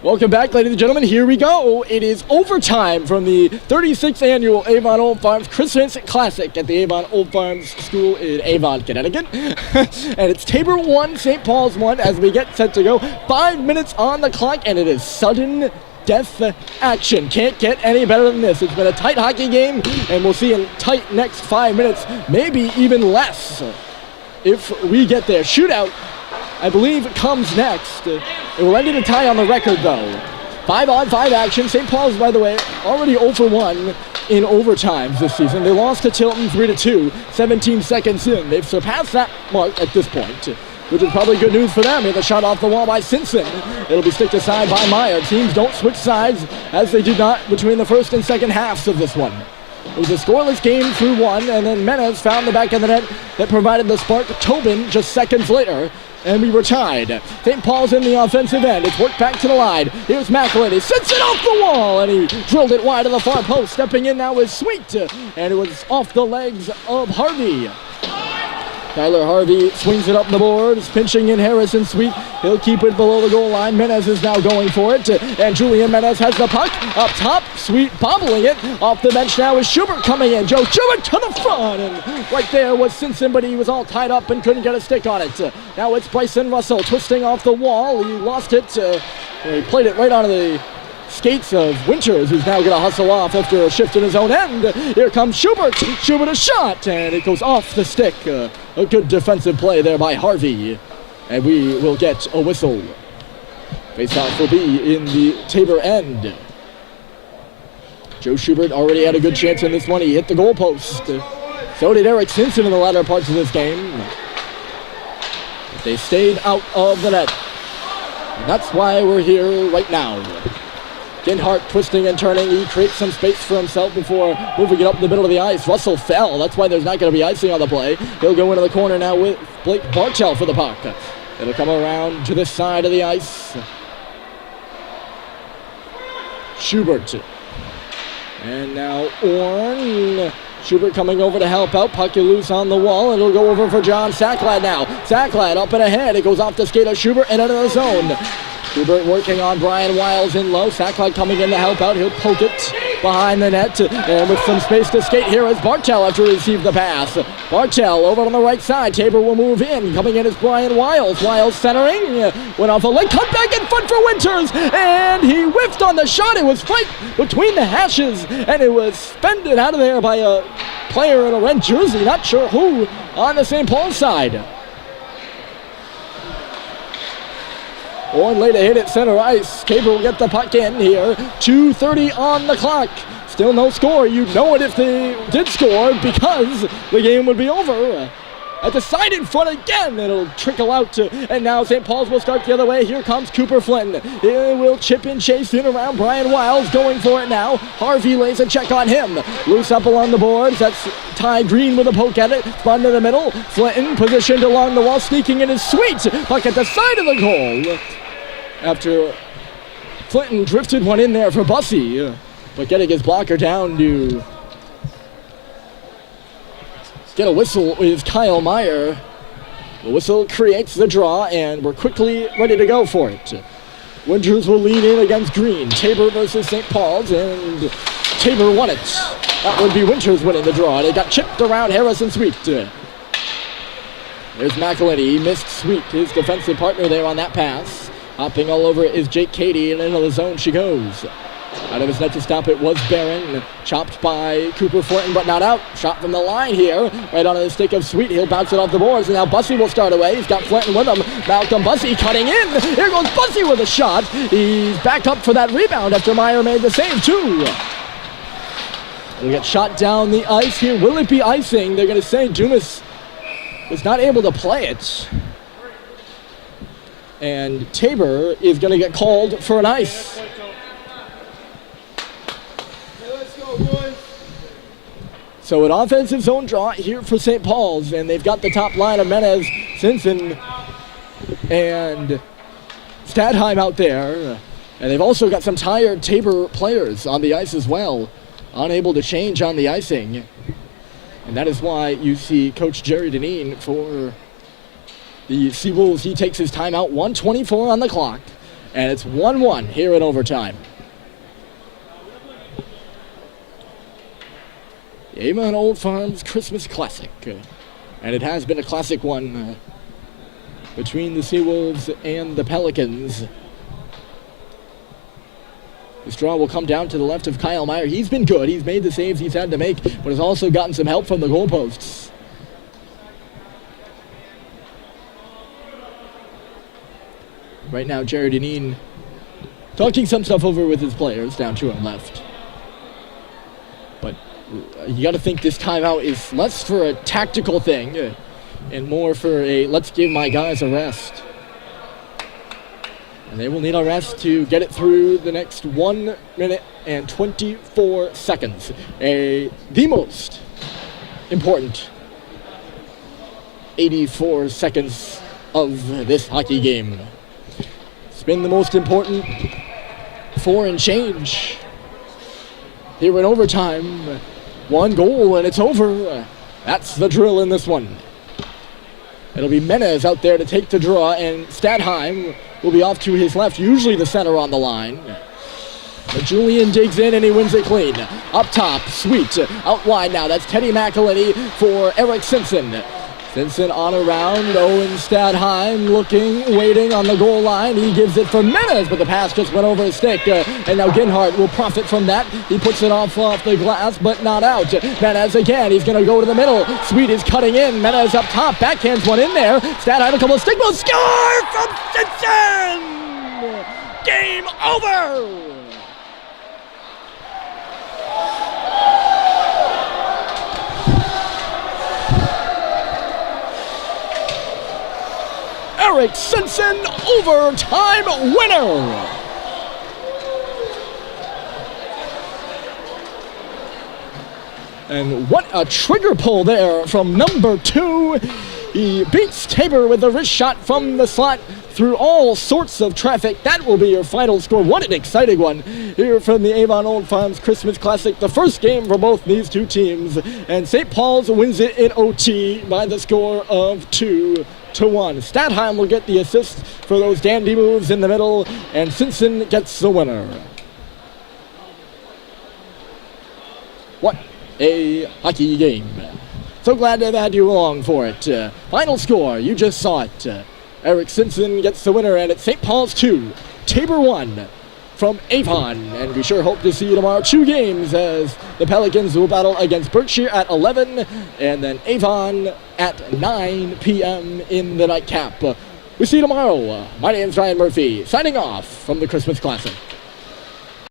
Welcome back, ladies and gentlemen. Here we go. It is overtime from the 36th annual Avon Old Farms Christmas Classic at the Avon Old Farms School in Avon, Connecticut. And it's Tabor 1, St. Paul's 1 as we get set to go. 5 minutes on the clock, and it is sudden death action. Can't get any better than this. It's been a tight hockey game, and we'll see a tight next 5 minutes, maybe even less if we get there. Shootout, I believe, comes next. It will end in a tie on the record, though. 5-on-5 action. St. Paul's, by the way, already 0 for 1 in overtimes this season. They lost to Tilton 3-2, 17 seconds in. They've surpassed that mark at this point, which is probably good news for them. Here's a shot off the wall by Simpson. It'll be sticked aside by Meyer. Teams don't switch sides, as they did not between the first and second halves of this one. It was a scoreless game through one, and then Menez found the back of the net that provided the spark. Tobin just seconds later, and we were tied. St. Paul's in the offensive end. It's worked back to the line. Here's McElhinney. Sits it off the wall, and he drilled it wide of the far post. Stepping in now is Sweet, and it was off the legs of Harvey. Tyler Harvey swings it up the boards, pinching in Harrison Sweet. He'll keep it below the goal line. Menez is now going for it, and Julian Menez has the puck up top. Sweet bobbling it. Off the bench now is Schubert coming in. Joe Schubert to the front, and right there was Simpson, but he was all tied up and couldn't get a stick on it. Now it's Bryson Russell twisting off the wall. He lost it. He played it right onto the skates of Winters, who's now going to hustle off after a shift in his own end. Here comes Schubert. Schubert a shot, and it goes off the stick. A good defensive play there by Harvey, and we will get a whistle. Face-off will be in the Tabor end. Joe Schubert already had a good chance in this one. He hit the goalpost. So did Eric Simpson in the latter parts of this game. They stayed out of the net. And that's why we're here right now. Ginhart twisting and turning. He creates some space for himself before moving it up the middle of the ice. Russell fell. That's why there's not going to be icing on the play. He'll go into the corner now with Blake Bartell for the puck. It'll come around to this side of the ice. Schubert. And now Orn. Schubert coming over to help out. Puck loose on the wall. It'll go over for John Sacklad now. Sacklad up and ahead. It goes off the skate of Schubert and into the zone. Schubert working on Brian Wiles in low. Sacklad coming in to help out. He'll poke it behind the net. And with some space to skate, here is Bartell after he received the pass. Bartell over on the right side. Tabor will move in. Coming in is Brian Wiles. Wiles centering. Went off a leg. Cut back in front for Winters. And he whiffed on the shot. It was right between the hashes. And it was fended out of there by a player in a red jersey. Not sure who on the St. Paul side. Orn laid a hit at center ice. Tabor will get the puck in here. 2:30 on the clock. Still no score. You'd know it if they did score because the game would be over. At the side in front again, it'll trickle out and now St. Paul's will start the other way. Here comes Cooper Flynn. He will chip and chase in around Brian Wiles, going for it now. Harvey lays a check on him. Loose up along the boards. That's Ty Green with a poke at it. Spun to the middle. Flynn positioned along the wall, sneaking in his Sweet. Puck at the side of the goal. After Clinton drifted one in there for Bussey, but getting his blocker down to get a whistle is Kyle Meyer. The whistle creates the draw, and we're quickly ready to go for it. Winters will lean in against Green. Tabor versus St. Paul's, and Tabor won it. That would be Winters winning the draw. They got chipped around Harrison Sweet. There's McElhinney. He missed Sweet, his defensive partner there on that pass. Hopping all over it is Jake Cady, and into the zone she goes. Out of his net to stop it was Barron. Chopped by Cooper Flynn, but not out. Shot from the line here. Right onto the stick of Sweet. He'll bounce it off the boards, and now Bussey will start away. He's got Flynn with him. Malcolm Bussey cutting in. Here goes Bussey with a shot. He's back up for that rebound after Meyer made the save, too. He'll get shot down the ice here. Will it be icing? They're going to say Dumas was not able to play it. And Tabor is going to get called for an ice. So an offensive zone draw here for St. Paul's, and they've got the top line of Menez, Simpson, and Stadheim out there. And they've also got some tired Tabor players on the ice as well, unable to change on the icing. And that is why you see Coach Jerry Deneen for the Seawolves. He takes his timeout, 1:24 on the clock. and it's 1-1 here in overtime. The Avon Old Farms Christmas Classic, and it has been a classic one between the Seawolves and the Pelicans. This draw will come down to the left of Kyle Meyer. He's been good. He's made the saves he's had to make, but has also gotten some help from the goalposts. Right now, Jared Deneen talking some stuff over with his players down to our left. But you got to think this timeout is less for a tactical thing and more for a let's give my guys a rest. And they will need a rest to get it through the next 1 minute and 24 seconds. The most important 84 seconds of this hockey game. It's been the most important 4 and change. Here in overtime, 1 goal and it's over. That's the drill in this one. It'll be Menez out there to take the draw, and Stadheim will be off to his left, usually the center on the line. But Julian digs in and he wins it clean. Up top, Sweet. Out wide now, that's Teddy McElhinney for Eric Simpson. Simpson on around, Owen Stadheim looking, waiting on the goal line. He gives it for Menez, but the pass just went over his stick. And now Ginhart will profit from that. He puts it off the glass, but not out. Menez again, he's going to go to the middle. Sweet is cutting in. Menez up top, backhands one in there. Stadheim a couple of stick moves. Score from Simpson! Game over! Eric Simpson, overtime winner! And what a trigger pull there from number 2. He beats Tabor with a wrist shot from the slot through all sorts of traffic. That will be your final score. What an exciting one here from the Avon Old Farms Christmas Classic. The first game for both these two teams. And St. Paul's wins it in OT by the score of 2-1. Stadheim will get the assist for those dandy moves in the middle, and Simpson gets the winner. What a hockey game. So glad to have had you along for it. Final score, you just saw it. Eric Simpson gets the winner, and it's St. Paul's 2, Tabor 1 from Avon. And we sure hope to see you tomorrow. 2 games as the Pelicans will battle against Berkshire at 11, and then Avon at 9 p.m. in the nightcap. We'll see you tomorrow. My name's Ryan Murphy, signing off from the Christmas Classic.